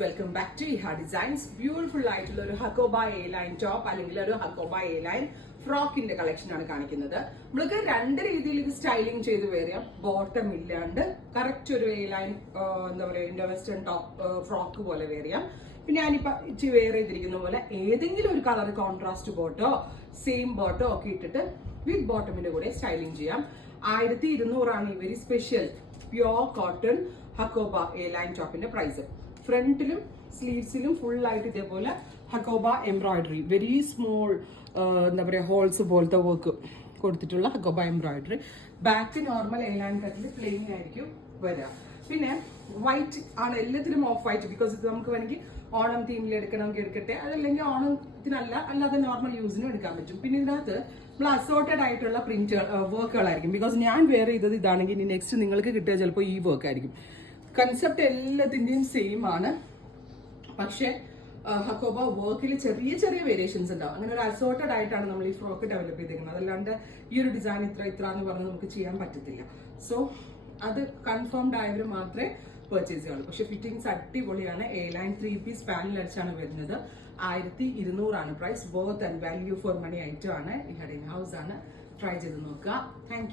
Welcome back to ഇഹ designs. Beautiful ആയിട്ടുള്ള ഒരു ഹക്കോബ എ ലൈൻ ടോപ്പ് അല്ലെങ്കിൽ ഒരു ഹക്കോബ എ ലൈൻ ഫ്രോക്കിന്റെ കളക്ഷൻ ആണ് കാണിക്കുന്നത്. നമ്മൾക്ക് രണ്ട് രീതിയിൽ ഇത് സ്റ്റൈലിംഗ് ചെയ്ത് വരാം. ബോട്ടം ഇല്ലാണ്ട് കറക്റ്റ് ഒരു എ ലൈൻ എന്താ പറയുക ഇൻഡോ വെസ്റ്റേൺ ടോപ്പ് ഫ്രോക്ക് പോലെ വരാം. പിന്നെ ഞാനിപ്പോ ഇച്ചിരി വെയർ ചെയ്തിരിക്കുന്ന പോലെ ഏതെങ്കിലും ഒരു colour contrast bottom same bottom ഒക്കെ ഇട്ടിട്ട് വിത്ത് ബോട്ടമിന്റെ കൂടെ സ്റ്റൈലിംഗ് ചെയ്യാം. 1200 ഈ very special pure cotton Hakoba A line ടോപ്പിന്റെ പ്രൈസ്. ഫ്രണ്ടിലും സ്ലീവ്സിലും ഫുൾ ആയിട്ട് ഇതേപോലെ ഹക്കോബ എംബ്രോയിഡറി, വെരി സ്മോൾ എന്താ പറയുക ഹോൾസ് പോലത്തെ വർക്ക് കൊടുത്തിട്ടുള്ള hakoba embroidery. Back normal A line കട്ടിൽ പ്ലെയിൻ ആയിരിക്കും വരാം. പിന്നെ വൈറ്റ് ആണ് എല്ലാത്തിലും, ഓഫ് വൈറ്റ്, ബിക്കോസ് ഇത് നമുക്ക് വേണമെങ്കിൽ ഓണം തീമിൽ എടുക്കണമെങ്കിൽ എടുക്കട്ടെ, അതല്ലെങ്കിൽ ഓണത്തിനല്ല അല്ലാതെ നോർമൽ യൂസിനും എടുക്കാൻ പറ്റും. പിന്നെ ഇതിനകത്ത് നമ്മൾ അസോർട്ടഡ് ആയിട്ടുള്ള പ്രിന്റുകൾ വർക്കുകളായിരിക്കും. ബിക്കോസ് ഞാൻ വെയർ ചെയ്തത് ഇതാണെങ്കിൽ ഇനി നെക്സ്റ്റ് നിങ്ങൾക്ക് കിട്ടുക ചിലപ്പോൾ ഈ വർക്ക് ആയിരിക്കും. കൺസെപ്റ്റ് എല്ലാത്തിൻ്റെയും സെയിം ആണ്, പക്ഷേ ഹക്കോബ വർക്കിൽ ചെറിയ ചെറിയ വേരിയേഷൻസ് ഉണ്ടാവും. അങ്ങനെ ഒരു അസോർട്ടഡ് ആയിട്ടാണ് നമ്മൾ ഈ ഫ്രോക്ക് ഡെവലപ്പ് ചെയ്തിരിക്കുന്നത്. അതല്ലാണ്ട് ഈ ഒരു ഡിസൈൻ ഇത്ര എന്ന് പറഞ്ഞ് നമുക്ക് ചെയ്യാൻ പറ്റത്തില്ല. സോ അത് കൺഫേംഡ് ആയവർ മാത്രമേ പർച്ചേസ് ചെയ്യുള്ളൂ. പക്ഷെ ഫിറ്റിംഗ്സ് അടിപൊളിയാണ്. എ ലൈൻ 3 പീസ് പാനൽ അടിച്ചാണ് വരുന്നത്. 1200 price. Worth and value for money item ആണ്. ഈ ഹഡിങ് ഹൗസ് ആണ്. ട്രൈ ചെയ്ത് നോക്കുക. താങ്ക്